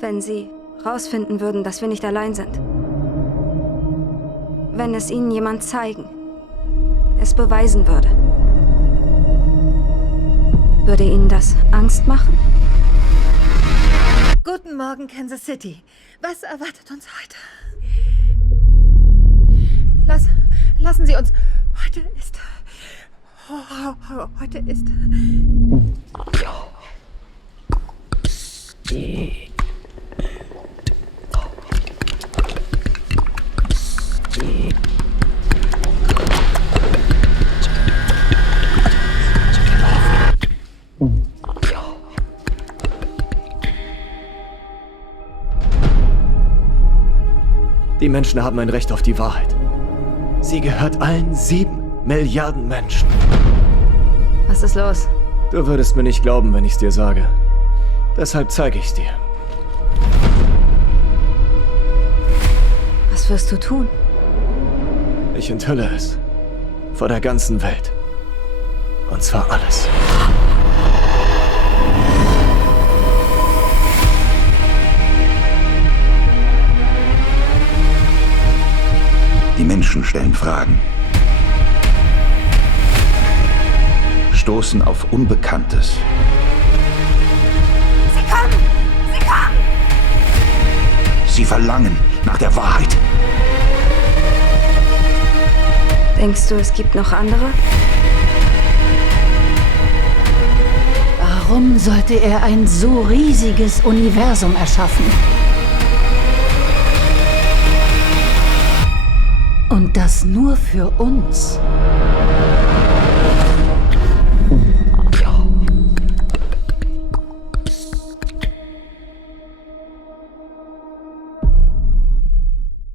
Wenn sie rausfinden würden, dass wir nicht allein sind. Wenn es ihnen jemand zeigen, es beweisen würde. Würde ihnen das Angst machen? Guten Morgen, Kansas City. Was erwartet uns heute? Lassen Sie uns... Heute ist... Die Menschen haben ein Recht auf die Wahrheit. Sie gehört allen 7 Milliarden Menschen. Was ist los? Du würdest mir nicht glauben, wenn ich's dir sage. Deshalb zeige ich's dir. Was wirst du tun? Ich enthülle es. Vor der ganzen Welt. Und zwar alles. Die Menschen stellen Fragen, stoßen auf Unbekanntes. Sie kommen! Sie kommen! Sie verlangen nach der Wahrheit. Denkst du, es gibt noch andere? Warum sollte er ein so riesiges Universum erschaffen? Und das nur für uns?